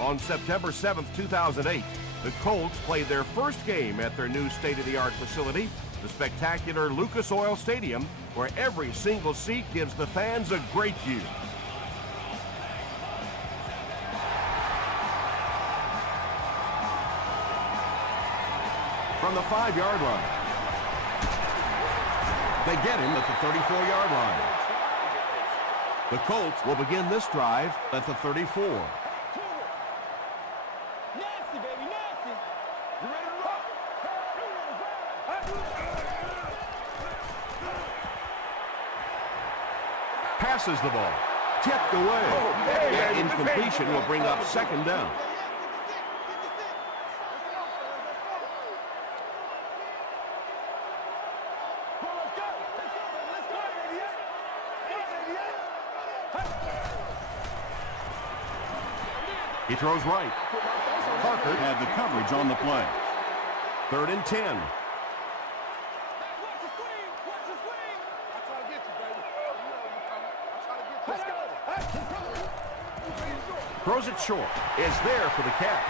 On September 7th, 2008, the Colts played their first game at their new state-of-the-art facility, the spectacular Lucas Oil Stadium, where every single seat gives the fans a great view. From the 5-yard line, they get him at the 34-yard line. The Colts will begin this drive at the 34. Passes the ball, tipped away. That incompletion will bring up second down. He throws right. Parker had the coverage on the play. 3rd and 10. Throws it short. It's there for the catch.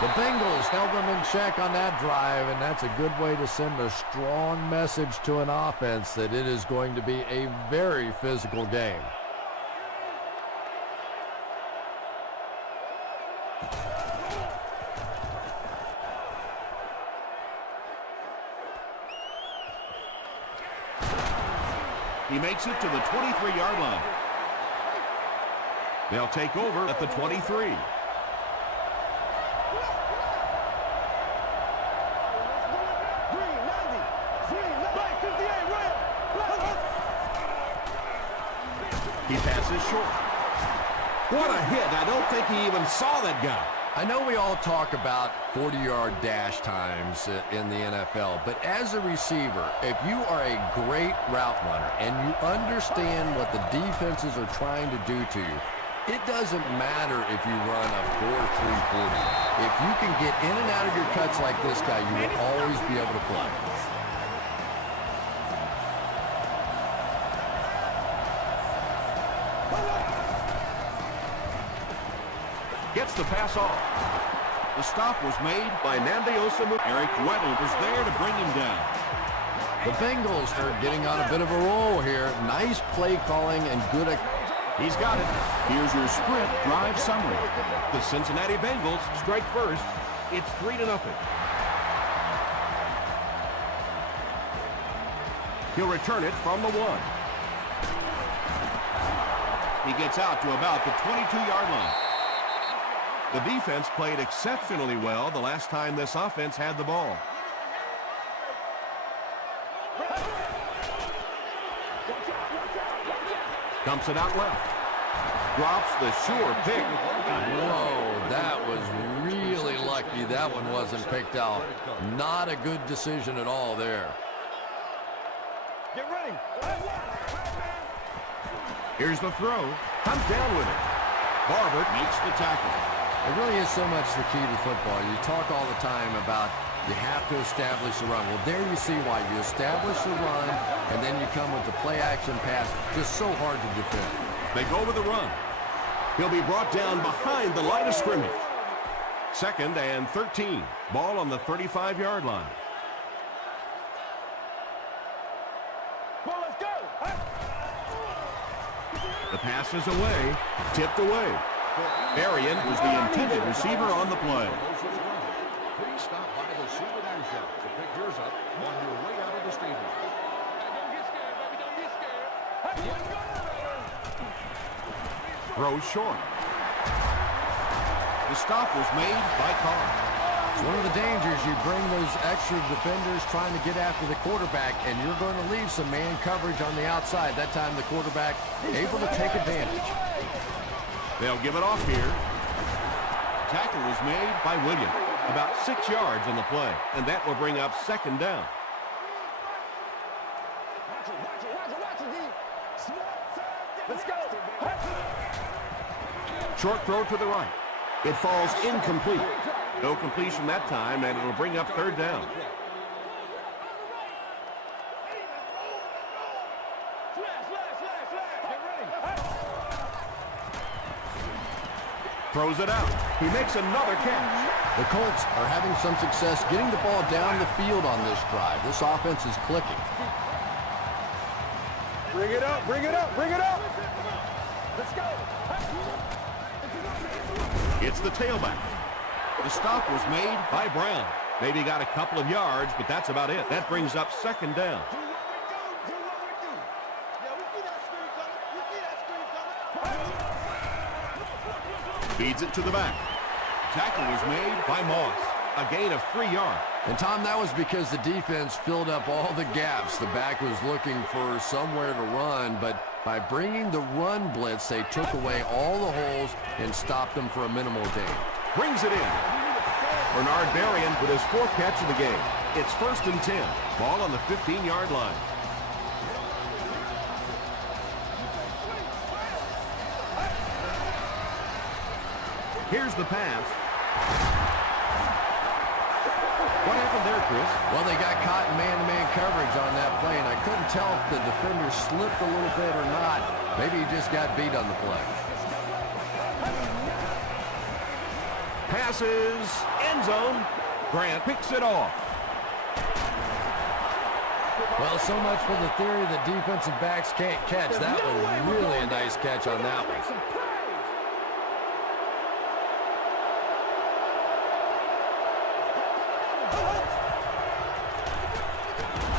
The Bengals held them in check on that drive, and that's a good way to send a strong message to an offense that it is going to be a very physical game. He makes it to the 23-yard line. They'll take over at the 23. He passes short. What a hit. I don't think he even saw that guy. I know we all talk about 40-yard dash times in the NFL, but as a receiver, if you are a great route runner and you understand what the defenses are trying to do to you, it doesn't matter if you run a 4.340. If you can get in and out of your cuts like this guy, you will always be able to play. Gets the pass off. The stop was made by Nnamdi Osamu. Eric Weddle was there to bring him down. The Bengals are getting on a bit of a roll here. Nice play calling and good. He's got it. Here's your sprint drive summary. The Cincinnati Bengals strike first. It's 3-0. He'll return it from the 1. He gets out to about the 22-yard line. The defense played exceptionally well the last time this offense had the ball. Dumps it out left. Drops the sure pick. Whoa, that was really lucky that one wasn't picked out. Not a good decision at all there. Get ready. Here's the throw. Comes down with it. Barber makes the tackle. It really is so much the key to football. You talk all the time about you have to establish the run. Well, there you see why. You establish the run, and then you come with the play-action pass. Just so hard to defend. They go with the run. He'll be brought down behind the line of scrimmage. 2nd and 13. Ball on the 35-yard line. Well, let's go. The pass is away. Tipped away. Arian was the intended receiver on the play. Please stop by the Souvenir Shop to pick yours up on your way out of the stadium. Don't get scared, baby. Don't get scared. Throws short. The stop was made by Carr. It's one of the dangers. You bring those extra defenders trying to get after the quarterback, and you're going to leave some man coverage on the outside. That time the quarterback able to take advantage. They'll give it off here. Tackle was made by Williams. About 6 yards on the play, and that will bring up second down. Let's go. Short throw to the right. It falls incomplete. No completion that time, and it'll bring up third down. Throws it out. He makes another catch. The Colts are having some success getting the ball down the field on this drive. This offense is clicking. Bring it up, bring it up, bring it up. Let's go. It's the tailback. The stop was made by Brown. Maybe got a couple of yards, but that's about it. That brings up second down. Feeds it to the back. Tackle was made by Moss. A gain of 3 yards. And, Tom, that was because the defense filled up all the gaps. The back was looking for somewhere to run, but by bringing the run blitz, they took away all the holes and stopped them for a minimal gain. Brings it in. Bernard Berrien with his 4th catch of the game. It's 1st and 10. Ball on the 15-yard line. Here's the pass. What happened there, Chris? Well, they got caught in man-to-man coverage on that play, and I couldn't tell if the defender slipped a little bit or not. Maybe he just got beat on the play. Passes. End zone. Grant picks it off. Well, so much for the theory that defensive backs can't catch. That was really a nice catch on that one.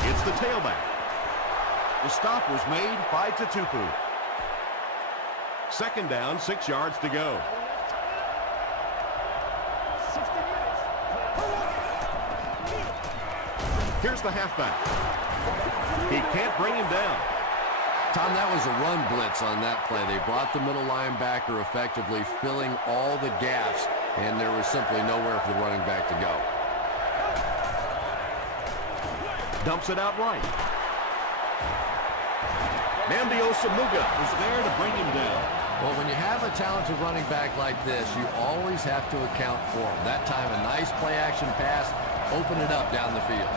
It's the tailback. The stop was made By Tatupu. Second down, 6 yards to go. Here's the halfback. He can't bring him down. Tom, that was a run blitz on that play. They brought the middle linebacker effectively filling all the gaps, and there was simply nowhere for the running back to go. Dumps it out right. Namdi Osamuga was there to bring him down. Well, when you have a talented running back like this, you always have to account for him. That time, a nice play-action pass, open it up down the field.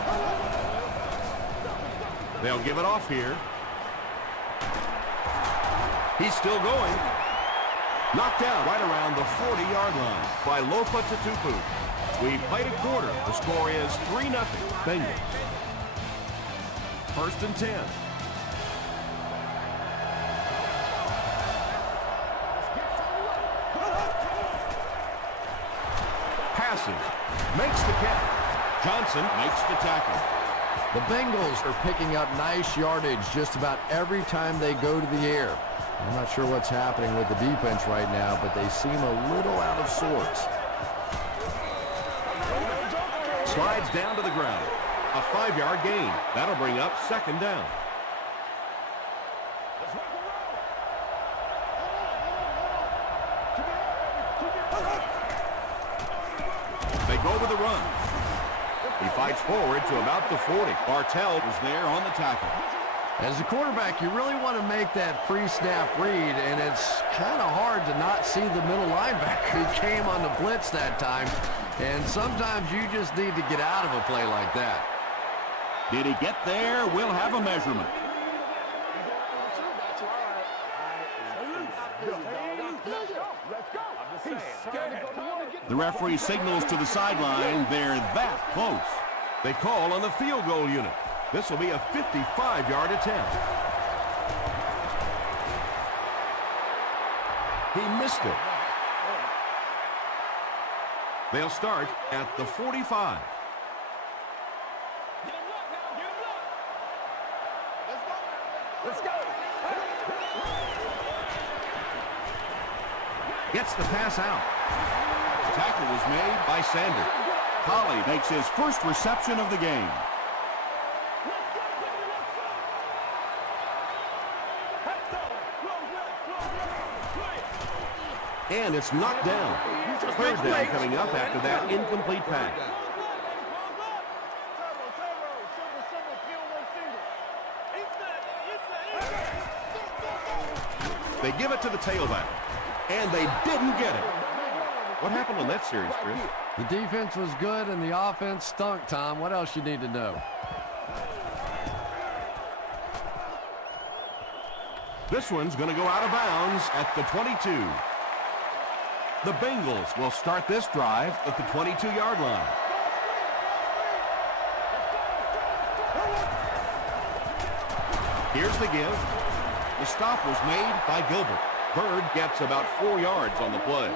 They'll give it off here. He's still going. Knocked out right around the 40-yard line by Lofa Tatupu. We played a quarter. The score is 3-0 Bengals. 1st and 10. Passes. Makes the catch. Johnson makes the tackle. The Bengals are picking up nice yardage just about every time they go to the air. I'm not sure what's happening with the defense right now, but they seem a little out of sorts. Slides down to the ground. A 5-yard gain. That'll bring up second down. They go with the run. He fights forward to about the 40. Bartell was there on the tackle. As a quarterback, you really want to make that pre-snap read, and it's kind of hard to not see the middle linebacker who came on the blitz that time. And sometimes you just need to get out of a play like that. Did he get there? We'll have a measurement. The referee signals to the sideline. They're that close. They call on the field goal unit. This will be a 55-yard attempt. He missed it. They'll start at the 45. Let's go. Gets the pass out. Tackle was made By Sanders. Collie makes his first reception of the game. And it's knocked down. Third down coming up after that incomplete pass. They give it to the tailback, and they didn't get it. What happened on that series, Chris? The defense was good and the offense stunk, Tom. What else you need to know? This one's going to go out of bounds at the 22. The Bengals will start this drive at the 22-yard line. Here's the give. The stop was made by Gilbert. Bird gets about 4 yards on the play.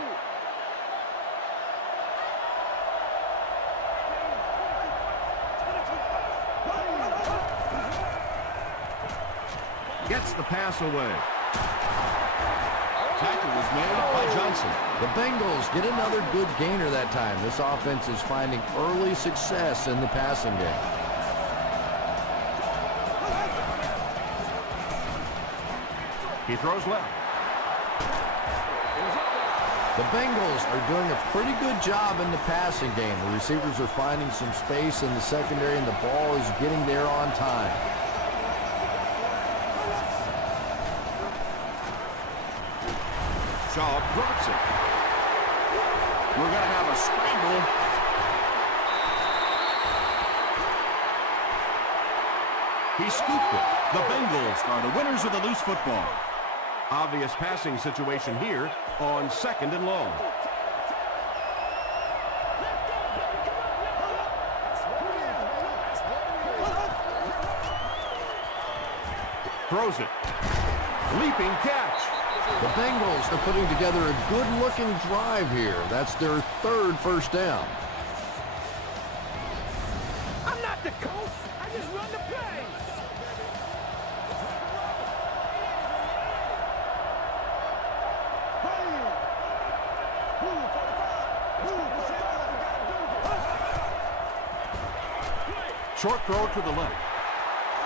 Gets the pass away. Tackle was made by Johnson. The Bengals get another good gainer that time. This offense is finding early success in the passing game. He throws left. The Bengals are doing a pretty good job in the passing game. The receivers are finding some space in the secondary, and the ball is getting there on time. Shaw drops it. We're going to have a scramble. He scooped it. The Bengals are the winners of the loose football. Obvious passing situation here on 2nd and long. Throws it. Leaping catch. The Bengals are putting together a good-looking drive here. That's their 3rd first down. I'm not the coach. I just run the play. Short throw to the left.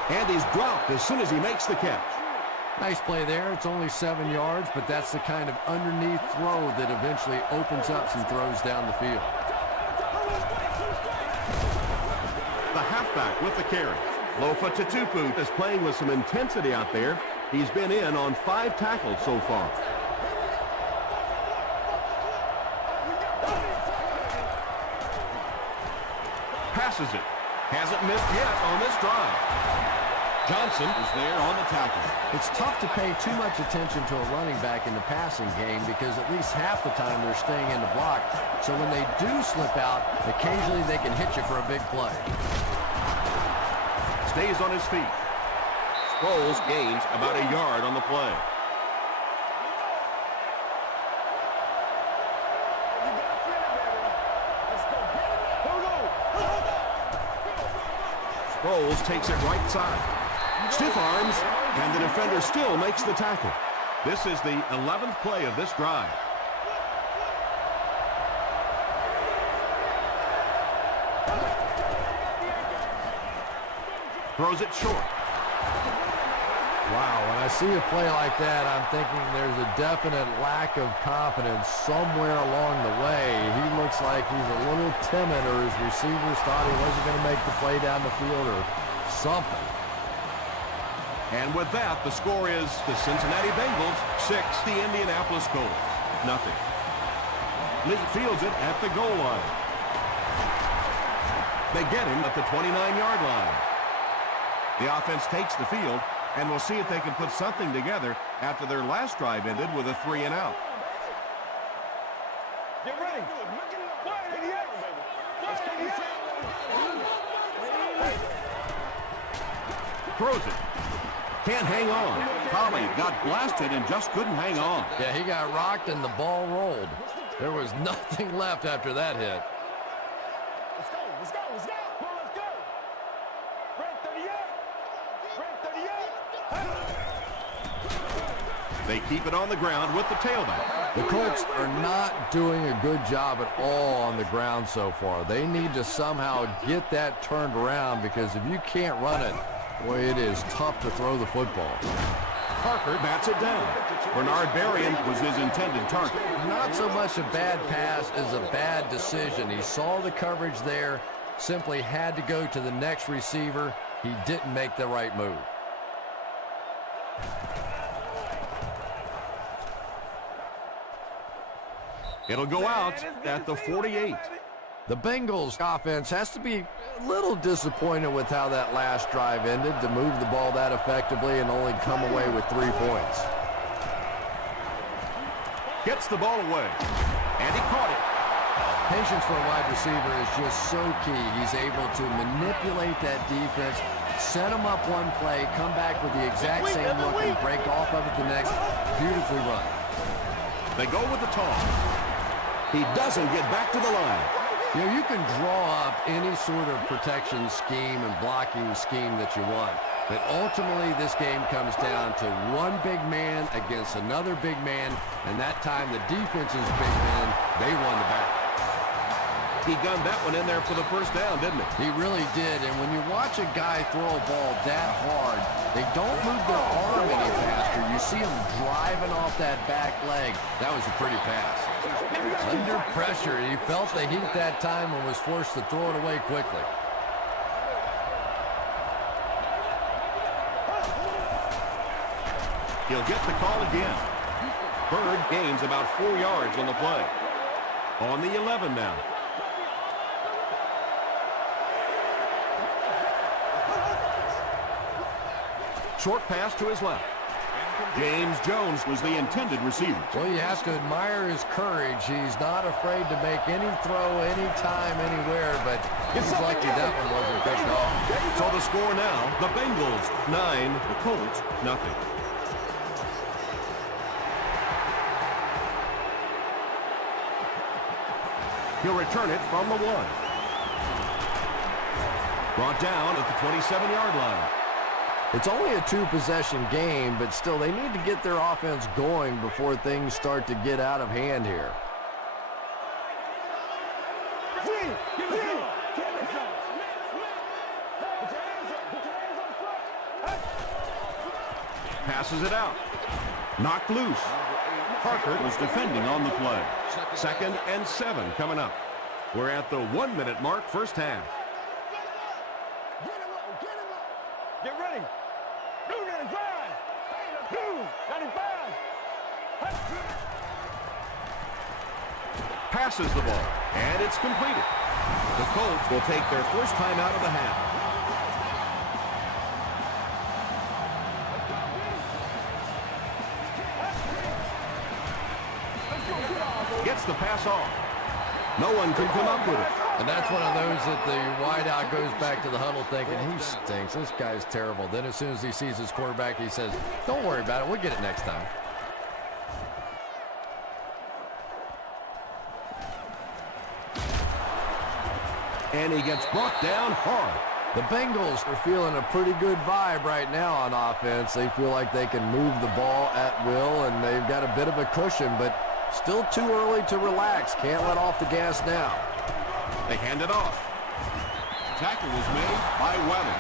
And he's dropped as soon as he makes the catch. Nice play there. It's only 7 yards, but that's the kind of underneath throw that eventually opens up some throws down the field. The halfback with the carry. Lofa Tatupu is playing with some intensity out there. He's been in on 5 tackles so far. Passes it. Hasn't missed yet on this drive. Johnson is there on the tackle. It's tough to pay too much attention to a running back in the passing game because at least half the time they're staying in the block. So when they do slip out, occasionally they can hit you for a big play. Stays on his feet. Sproles gains about a yard on the play. Sproles takes it right side. Stiff arms, and the defender still makes the tackle. This is the 11th play of this drive. Throws it short. Wow, when I see a play like that, I'm thinking there's a definite lack of confidence somewhere along the way. He looks like he's a little timid, or his receivers thought he wasn't going to make the play down the field or something. And with that, the score is the Cincinnati Bengals 6, the Indianapolis Colts 0. Lee fields it at the goal line. They get him at the 29-yard line. The offense takes the field, and we'll see if they can put something together after their last drive ended with a 3-and-out. Get ready. Throws it. Can't hang on. Collie got blasted and just couldn't hang on. Yeah, he got rocked and the ball rolled. There was nothing left after that hit. Let's go. Let's go. Let's go. Well, let's go. Red 38. Red 38. They keep it on the ground with the tailback. The Colts are not doing a good job at all on the ground so far. They need to somehow get that turned around because if you can't run it, boy, it is tough to throw the football. Parker bats it down. Bernard Berrien was his intended target. Not so much a bad pass as a bad decision. He saw the coverage there, simply had to go to the next receiver. He didn't make the right move. It'll go out at the 48. The Bengals offense has to be a little disappointed with how that last drive ended to move the ball that effectively and only come away with 3 points. Gets the ball away. And he caught it. Patience for a wide receiver is just so key. He's able to manipulate that defense, set them up one play, come back with the exact same look, and break off of it the next. Beautifully run. They go with the toss. He doesn't get back to the line. You know, you can draw up any sort of protection scheme and blocking scheme that you want. But ultimately, this game comes down to one big man against another big man. And that time, the defense's big men, they won the battle. He gunned that one in there for the first down, didn't he? He really did. And when you watch a guy throw a ball that hard, they don't move their arm any faster. You see him driving off that back leg. That was a pretty pass. Under pressure, he felt the heat that time and was forced to throw it away quickly. He'll get the call again. Bird gains about 4 yards on the play. On the 11 now. Short pass to his left. James Jones was the intended receiver. Well, you have to admire his courage. He's not afraid to make any throw, anytime, anywhere, but he's lucky that one wasn't picked off. So the score now, the Bengals 9, the Colts nothing. He'll return it from the 1. Brought down at the 27-yard line. It's only a two-possession game, but still, they need to get their offense going before things start to get out of hand here. Passes it out. Knocked loose. Parker was defending on the play. 2nd and 7 coming up. We're at the 1-minute mark, first half. Get ready. Blue 95. Blue 95. Passes the ball, and it's completed. The Colts will take their first time out of the half. Gets the pass off. No one can come up with it. And that's one of those that the wideout goes back to the huddle thinking, he stinks, this guy's terrible. Then as soon as he sees his quarterback, he says, don't worry about it, we'll get it next time. And he gets brought down hard. The Bengals are feeling a pretty good vibe right now on offense. They feel like they can move the ball at will, and they've got a bit of a cushion, but still too early to relax. Can't let off the gas now. They hand it off. Tackle was made by Weddle.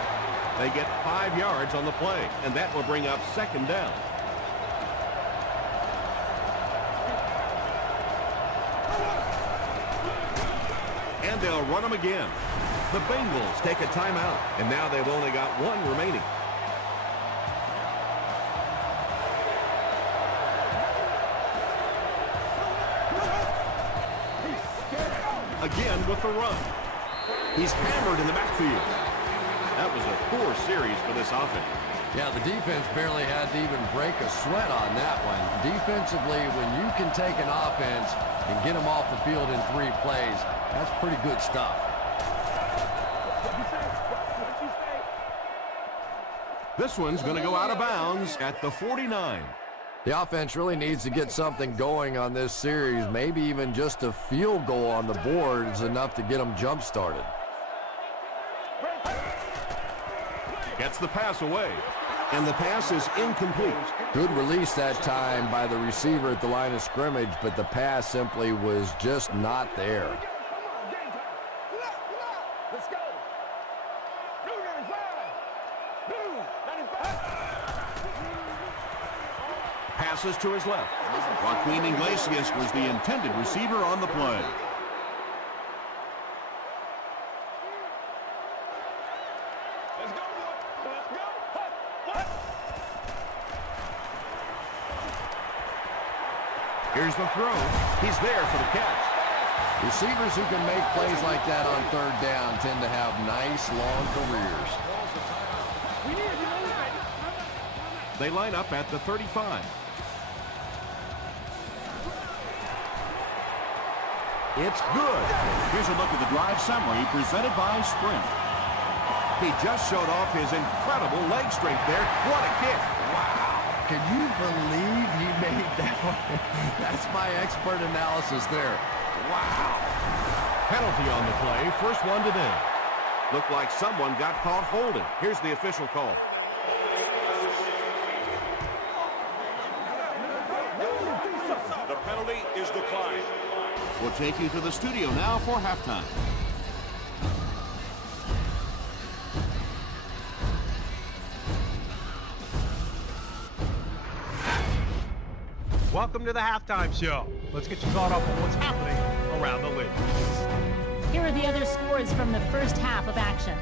They get 5 yards on the play, and that will bring up 2nd down. And they'll run them again. The Bengals take a timeout, and now they've only got 1 remaining. Again with the run. He's hammered in the backfield. That was a poor series for this offense. Yeah, the defense barely had to even break a sweat on that one. Defensively, when you can take an offense and get them off the field in 3 plays, that's pretty good stuff. This one's going to go out of bounds at the 49. The offense really needs to get something going on this series. Maybe even just a field goal on the board is enough to get them jump-started. Gets the pass away, and the pass is incomplete. Good release that time by the receiver at the line of scrimmage, but the pass simply was just not there. Let's go. Blue 95. Blue 95. Passes to his left. Joaquin Iglesias was the intended receiver on the play. Let's go. Let's go. Here's the throw. He's there for the catch. Receivers who can make plays like that on 3rd down tend to have nice, long careers. They line up at the 35. It's good. Here's a look at the drive summary presented by Sprint. He just showed off his incredible leg strength there. What a kick. Can you believe he made that one? That's my expert analysis there. Wow. Penalty on the play. First one today. Looked like someone got caught holding. Here's the official call. The penalty is declined. We'll take you to the studio now for halftime. Welcome to the halftime show. Let's get you caught up on what's happening around the league. Here are the other scores from the first half of action.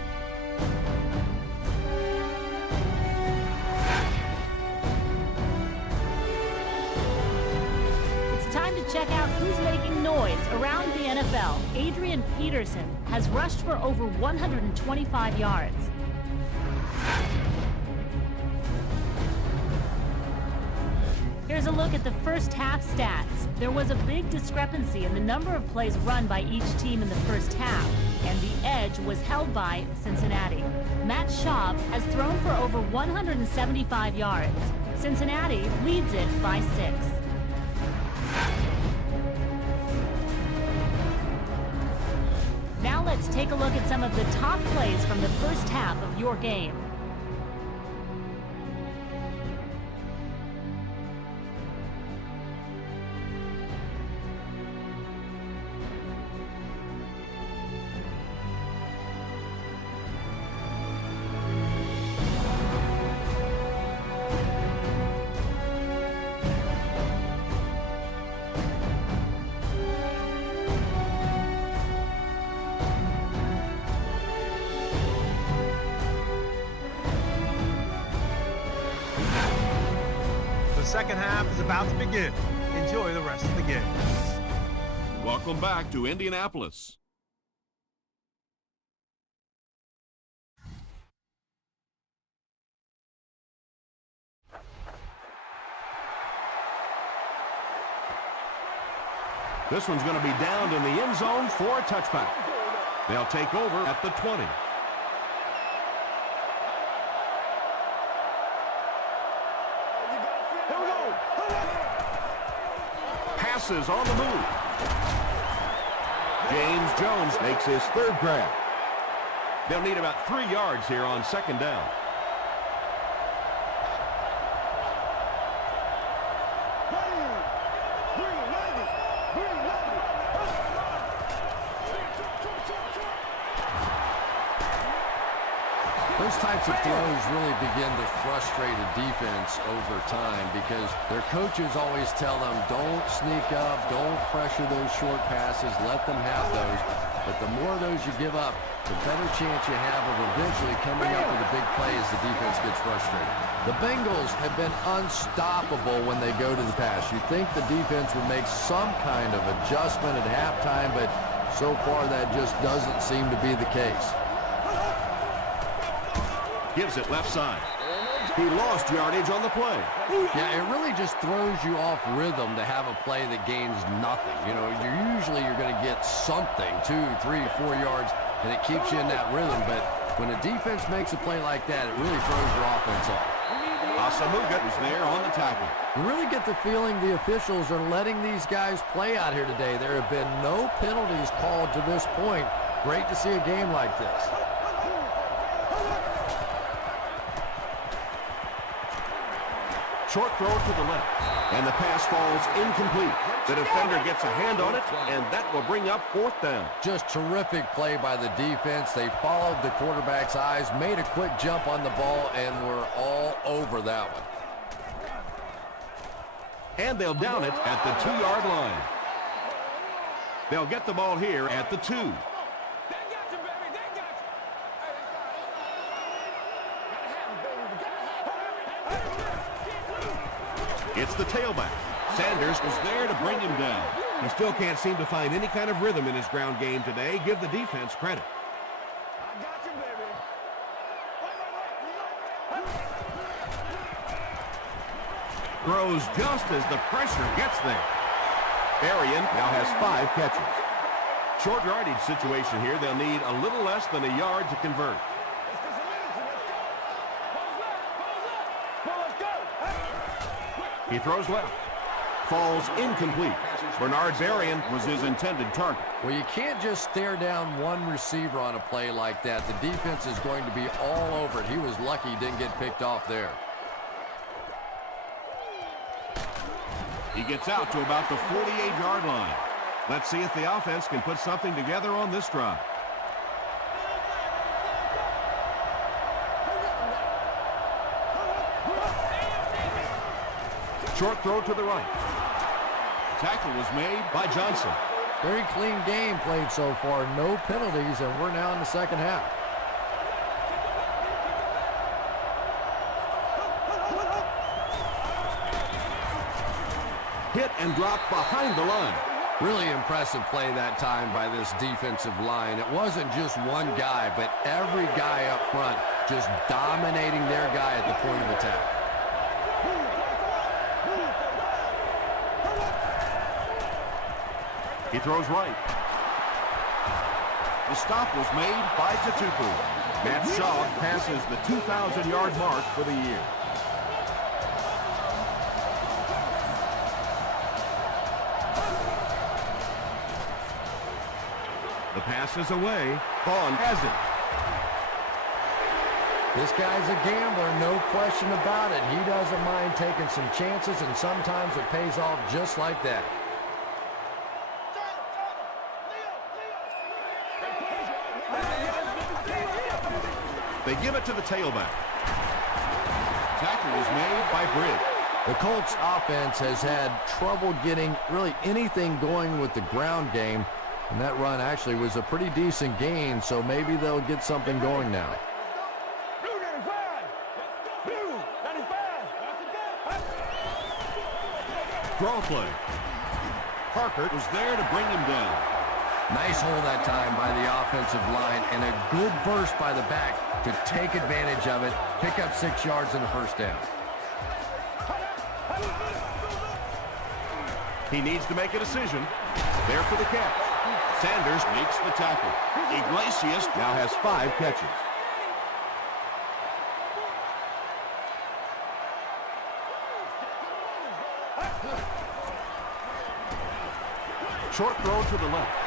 It's time to check out who's making noise around the NFL. Adrian Peterson has rushed for over 125 yards. Here's a look at the first half stats. There was a big discrepancy in the number of plays run by each team in the first half, and the edge was held by Cincinnati. Matt Schaub has thrown for over 175 yards. Cincinnati leads it by 6. Now let's take a look at some of the top plays from the first half of your game. The second half is about to begin. Enjoy the rest of the game. Welcome back to Indianapolis. This one's going to be downed in the end zone for a touchback. They'll take over at the 20. Passes on the move. James Jones makes his third grab. They'll need about 3 yards here on second down. Those types of throws really begin to frustrate a defense over time because their coaches always tell them, don't sneak up, don't pressure those short passes, let them have those. But the more of those you give up, the better chance you have of eventually coming up with a big play as the defense gets frustrated. The Bengals have been unstoppable when they go to the pass. You'd think the defense would make some kind of adjustment at halftime, but so far that just doesn't seem to be the case. Gives it left side. He lost yardage on the play. Yeah, it really just throws you off rhythm to have a play that gains nothing. You know, you're going to get something, 2, 3, 4 yards, and it keeps you in that rhythm. But when a defense makes a play like that, it really throws your offense off. Asamuga is there on the tackle. You really get the feeling the officials are letting these guys play out here today. There have been no penalties called to this point. Great to see a game like this. Short throw to the left, and the pass falls incomplete. The defender gets a hand on it, and that will bring up fourth down. Just terrific play by the defense. They followed the quarterback's eyes, made a quick jump on the ball, and were all over that one. And they'll down it at the 2-yard line. They'll get the ball here at the 2. It's the tailback. Sanders was there to bring him down. He still can't seem to find any kind of rhythm in his ground game today. Give the defense credit. I got you, baby. Throws just as the pressure gets there. Berrien now has 5 catches. Short yardage situation here. They'll need a little less than a yard to convert. He throws left. Falls incomplete. Bernard Berrien was his intended target. Well, you can't just stare down one receiver on a play like that. The defense is going to be all over it. He was lucky he didn't get picked off there. He gets out to about the 48-yard line. Let's see if the offense can put something together on this drive. Short throw to the right. Tackle was made by Johnson. Very clean game played so far. No penalties, and we're now in the second half. Hit and dropped behind the line. Really impressive play that time by this defensive line. It wasn't just one guy, but every guy up front just dominating their guy at the point of attack. He throws right. The stop was made by Tatupu. Matt Shaw passes the 2,000-yard mark for the year. The pass is away. Vaughn has it. This guy's a gambler, no question about it. He doesn't mind taking some chances, and sometimes it pays off just like that. They give it to the tailback. Tackle was made by Bridge. The Colts offense has had trouble getting really anything going with the ground game, and that run actually was a pretty decent gain, so maybe they'll get something going now. Draw play. Parker was there to bring him down. Nice hold that time by the offensive line, and a good burst by the back to take advantage of it, pick up 6 yards in the first down. He needs to make a decision. There for the catch. Sanders makes the tackle. Iglesias now has 5 catches. Short throw to the left.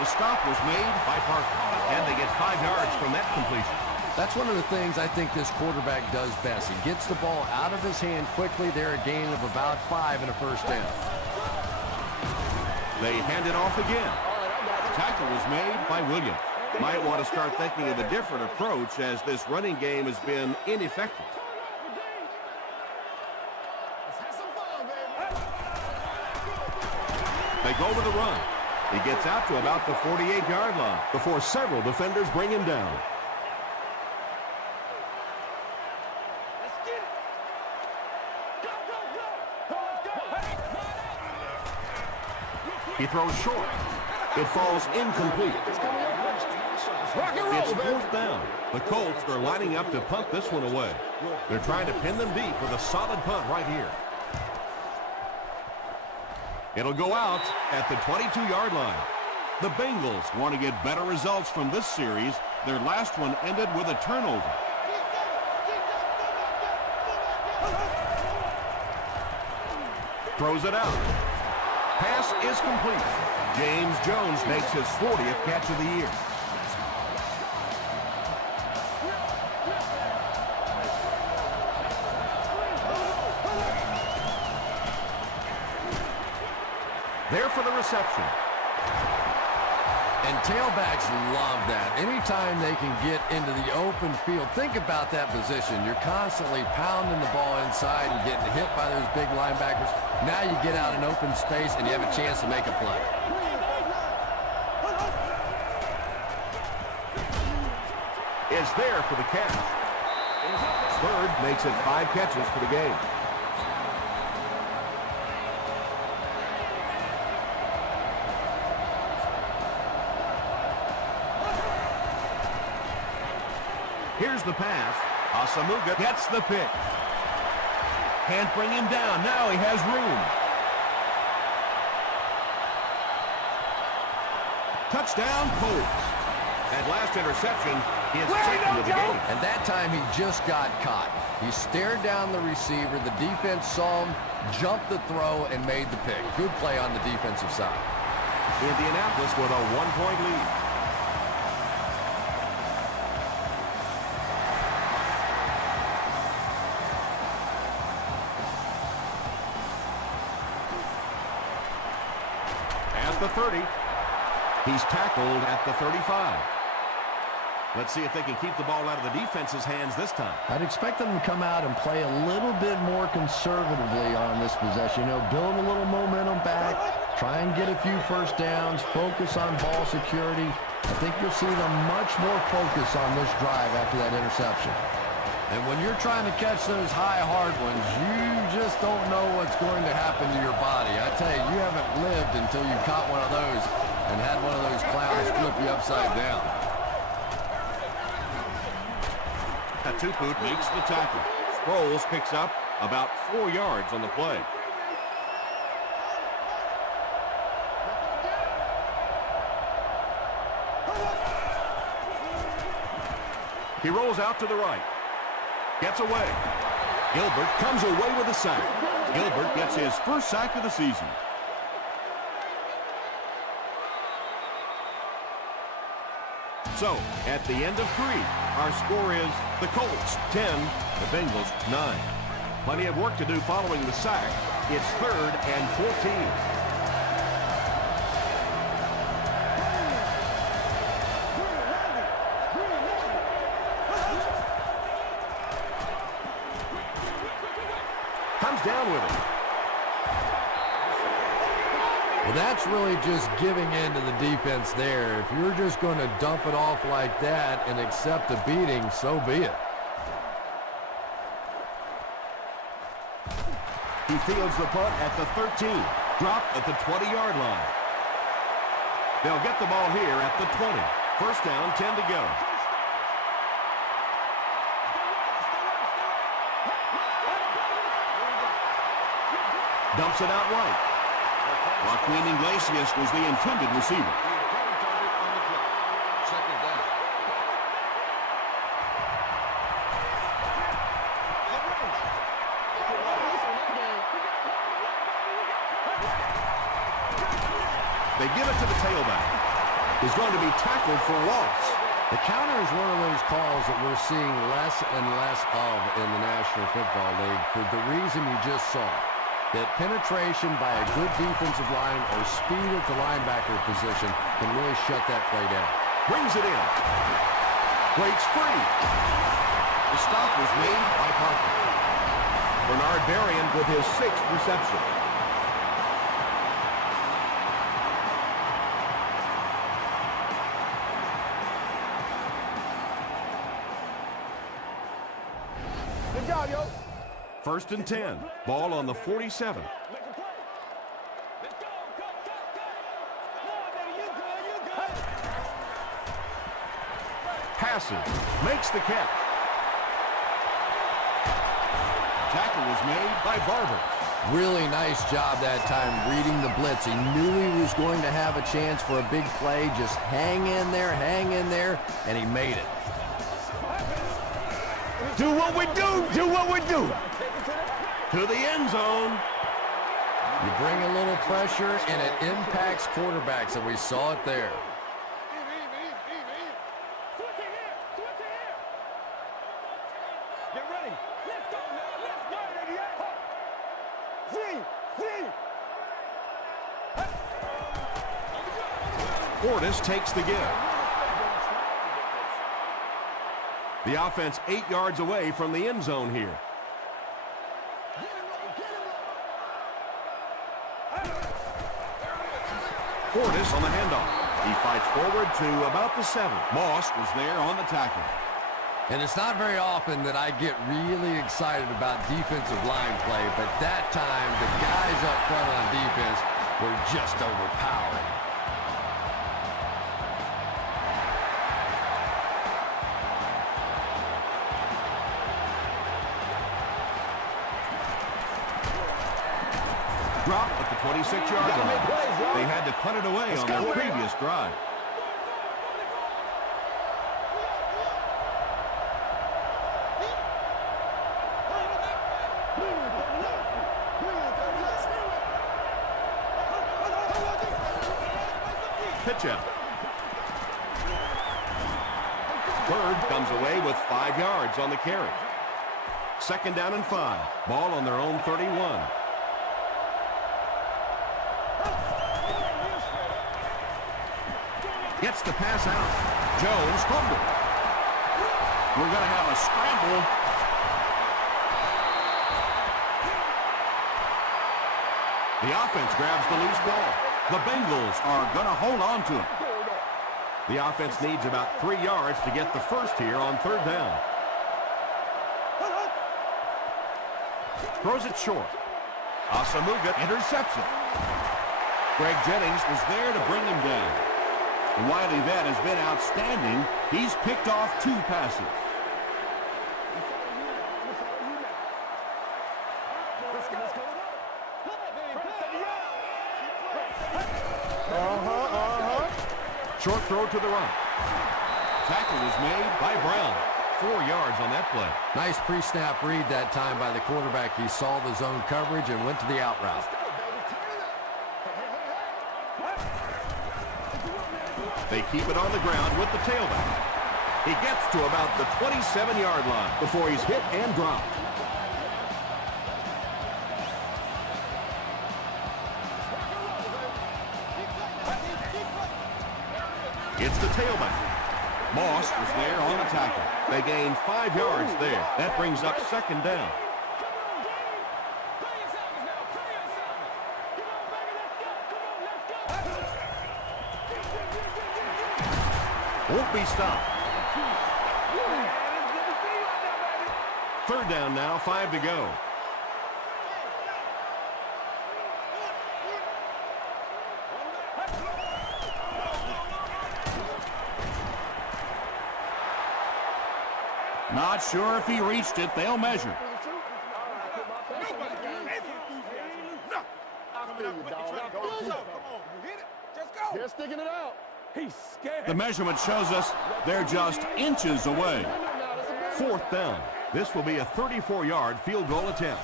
The stop was made by Parker, and they get 5 yards from that completion. That's one of the things I think this quarterback does best. He gets the ball out of his hand quickly. They're a gain of about 5 and a first down. They hand it off again. Tackle was made by Williams. Might want to start thinking of a different approach as this running game has been ineffective. They go with the run. He gets out to about the 48-yard line before several defenders bring him down. He throws short. It falls incomplete. It's 4th down. The Colts are lining up to punt this one away. They're trying to pin them deep with a solid punt right here. It'll go out at the 22-yard line. The Bengals want to get better results from this series. Their last one ended with a turnover. Throws it out. Pass is complete. James Jones makes his 40th catch of the year. There for the reception. And tailbacks love that. Anytime they can get into the open field, think about that position. You're constantly pounding the ball inside and getting hit by those big linebackers. Now you get out in open space and you have a chance to make a play. Is there for the catch. Bird makes it 5 catches for the game. Here's the pass. Asamuga gets the pick. Can't bring him down. Now he has room. Touchdown, Colts. That last interception is taken to the game. And that time he just got caught. He stared down the receiver. The defense saw him, jumped the throw, and made the pick. Good play on the defensive side. Indianapolis with a 1-point lead. At the 30. He's tackled at the 35. Let's see if they can keep the ball out of the defense's hands this time. I'd expect them to come out and play a little bit more conservatively on this possession. You know, build a little momentum back, try and get a few first downs, focus on ball security. I think you'll see them much more focused on this drive after that interception. And when you're trying to catch those high, hard ones, you just don't know what's going to happen to your body. I tell you, you haven't lived until you caught one of those and had one of those clowns flip you upside down. Katuput makes the tackle. Sproles picks up about 4 yards on the play. He rolls out to the right. Gets away. Gilbert comes away with a sack. Gilbert gets his first sack of the season. So, at the end of 3, our score is the Colts 10, the Bengals 9. Plenty of work to do following the sack. It's 3rd and 14. Comes down with it. Well, that's really just giving in to the defense there. If you're just going to dump it off like that and accept a beating, so be it. He fields the punt at the 13. Dropped at the 20-yard line. They'll get the ball here at the 20. First down, 10 to go. Dumps it out right. Joaquin Iglesias was the intended receiver. Second down. They give it to the tailback. He's going to be tackled for a loss. The counter is one of those calls that we're seeing less and less of in the National Football League for the reason you just saw. That penetration by a good defensive line or speed at the linebacker position can really shut that play down. Brings it in. Breaks free. The stop was made by Parker. Bernard Berrien with his 6th reception. Good job, yo. 1st and 10. Ball on the 47. Make a play. Let's go. Go. Come on, baby. You good. Passes. Makes the catch. Tackle was made by Barber. Really nice job that time reading the blitz. He knew he was going to have a chance for a big play. Just hang in there, and he made it. Do what we do. To the end zone. You bring a little pressure, and it impacts quarterbacks, and we saw it there. Switch it here. Get ready. Let's go, man. Let's go. Portis takes the give. The offense 8 yards away from the end zone here. Portis on the handoff. He fights forward to about the 7. Moss was there on the tackle. And it's not very often that I get really excited about defensive line play, but that time the guys up front on defense were just overpowering. Drop at the 26-yard line. They had to punt it away on their previous drive. pitch out. Bird comes away with 5 yards on the carry. 2nd down and 5. Ball on their own 31. Gets the pass out. Jones fumbled. We're going to have a scramble. The offense grabs the loose ball. The Bengals are going to hold on to it. The offense needs about 3 yards to get the first here on 3rd down. Throws it short. Asamuga intercepts it. Greg Jennings was there to bring him down. The Wiley vet has been outstanding. He's picked off 2 passes. Short throw to the right. Tackle is made by Brown. 4 yards on that play. Nice pre-snap read that time by the quarterback. He saw the zone coverage and went to the out route. They keep it on the ground with the tailback. He gets to about the 27-yard line before he's hit and dropped. It's the tailback. Moss was there on the tackle. They gain 5 yards there. That brings up 2nd down. Won't be stopped. 3rd down now, 5 to go. Not sure if he reached it. They'll measure. Just sticking it out. He's scared. The measurement shows us they're just inches away. 4th down. This will be a 34-yard field goal attempt.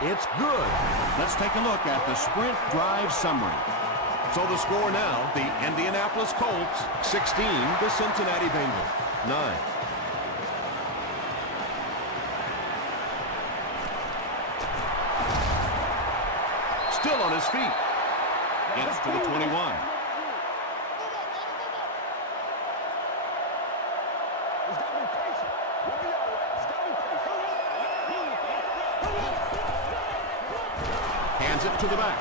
It's good. Let's take a look at the sprint drive summary. So the score now, the Indianapolis Colts 16, the Cincinnati Bengals 9. Still on his feet. Gets to the 21. Hands it to the back.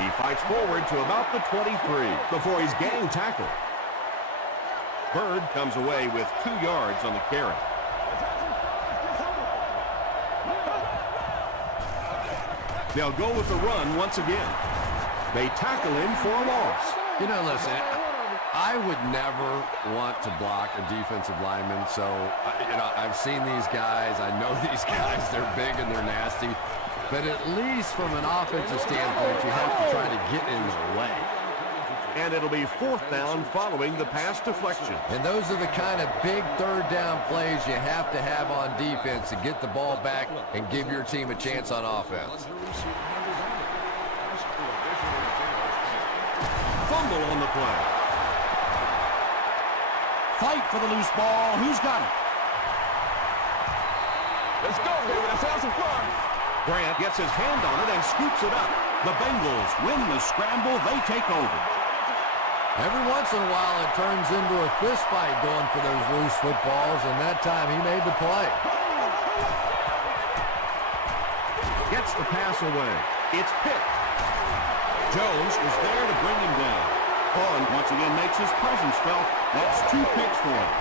He fights forward to about the 23 before he's gang tackled. Bird comes away with 2 yards on the carry. They'll go with the run once again. They tackle him for a loss. You know, listen, I would never want to block a defensive lineman, so, I've seen these guys. I know these guys. They're big and they're nasty. But at least from an offensive standpoint, you have to try to get in their way. And it'll be 4th down following the pass deflection. And those are the kind of big 3rd down plays you have to have on defense to get the ball back and give your team a chance on offense. Fumble on the play. Fight for the loose ball. Who's got it? Let's go, baby. Let's have some fun. Grant gets his hand on it and scoops it up. The Bengals win the scramble. They take over. Every once in a while, it turns into a fist fight going for those loose footballs, and that time he made the play. Gets the pass away. It's picked. Jones is there to bring him down. Vaughn once again makes his presence felt. That's 2 picks for him.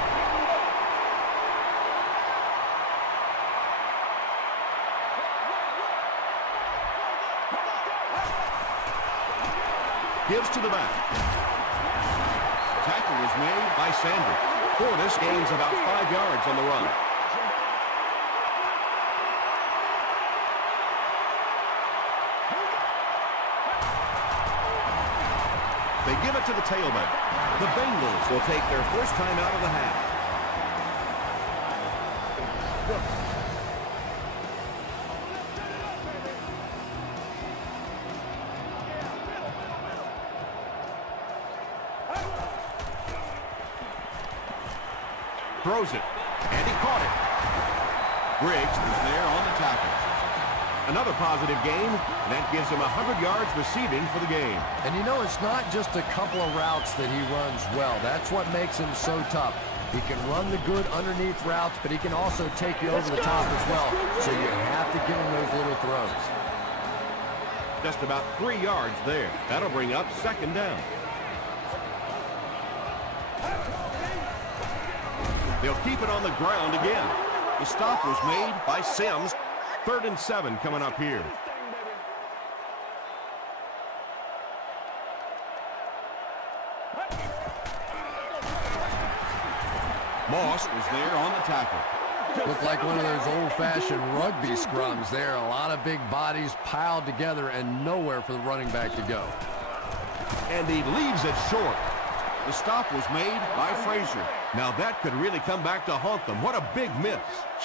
Gives to the back. Tackle was made by Sanders. Portis gains about 5 yards on the run. They give it to the tailback. The Bengals will take their first time out of the half. Throws it, and he caught it. Briggs was there on the tackle. Another positive game, and that gives him 100 yards receiving for the game. And you know, it's not just a couple of routes that he runs well. That's what makes him so tough. He can run the good underneath routes, but he can also take you over the top as well. So you have to give him those little throws. Just about 3 yards there. That'll bring up second down. They'll keep it on the ground again. The stop was made by Sims. 3rd and 7 coming up here. Moss was there on the tackle. Looked like one of those old-fashioned rugby scrums there. A lot of big bodies piled together and nowhere for the running back to go. And he leaves it short. The stop was made by Frazier. Now that could really come back to haunt them. What a big miss.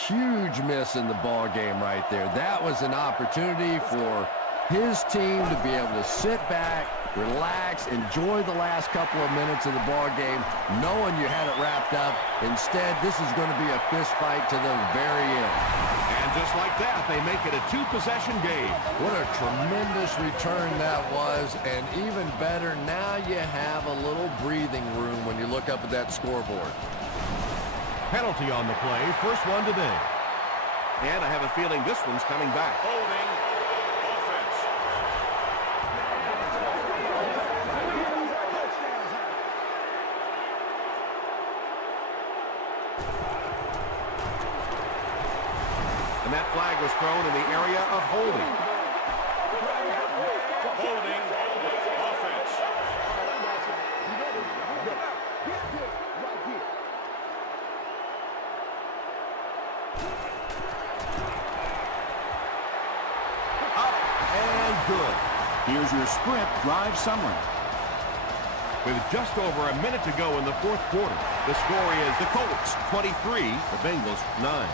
Huge miss in the ball game right there. That was an opportunity for his team to be able to sit back, relax, enjoy the last couple of minutes of the ball game, knowing you had it wrapped up. Instead, this is going to be a fist fight to the very end. And just like that, they make it a 2-possession game. What a tremendous return that was, and even better, now you have a little breathing room when you look up at that scoreboard. Penalty on the play, first one today. And I have a feeling this one's coming back. Holding offense. And that flag was thrown in the area of holding. Holding offense. Up and good. Here's your sprint drive summary. With just over a minute to go in the 4th quarter, the score is the Colts 23, the Bengals 9.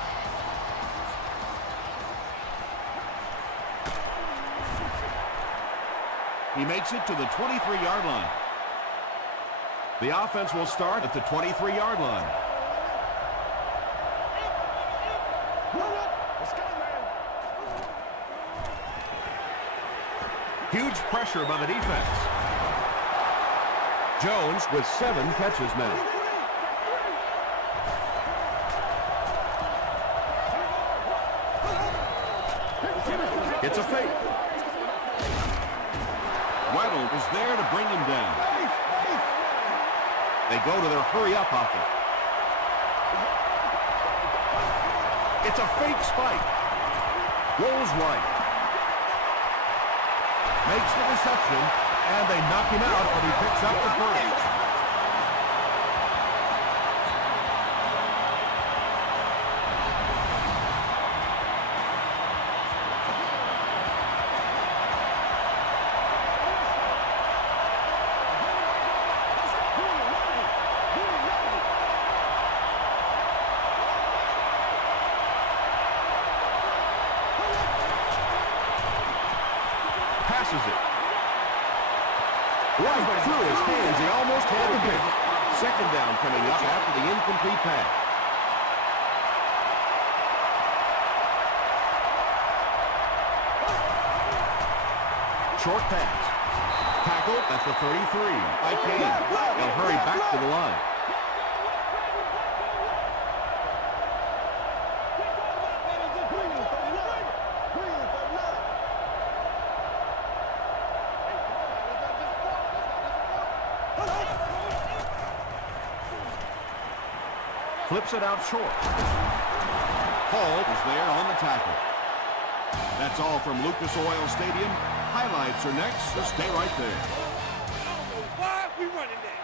He makes it to the 23-yard line. The offense will start at the 23-yard line. Huge pressure by the defense. Jones with 7 catches now. It's a fake. Weddle was there to bring him down. They go to their hurry-up offense. It's a fake spike. Rolls right. Makes the reception, and they knock him out, but he picks up the first. Passes it. Right through his hands. He almost had the pick. Second down coming up after the incomplete pass. Short pass. Tackled at the 33 by Kane. They'll hurry back to the line. Flips it out short. Hall is there on the tackle. That's all from Lucas Oil Stadium. Highlights are next, so stay right there. Why we running that?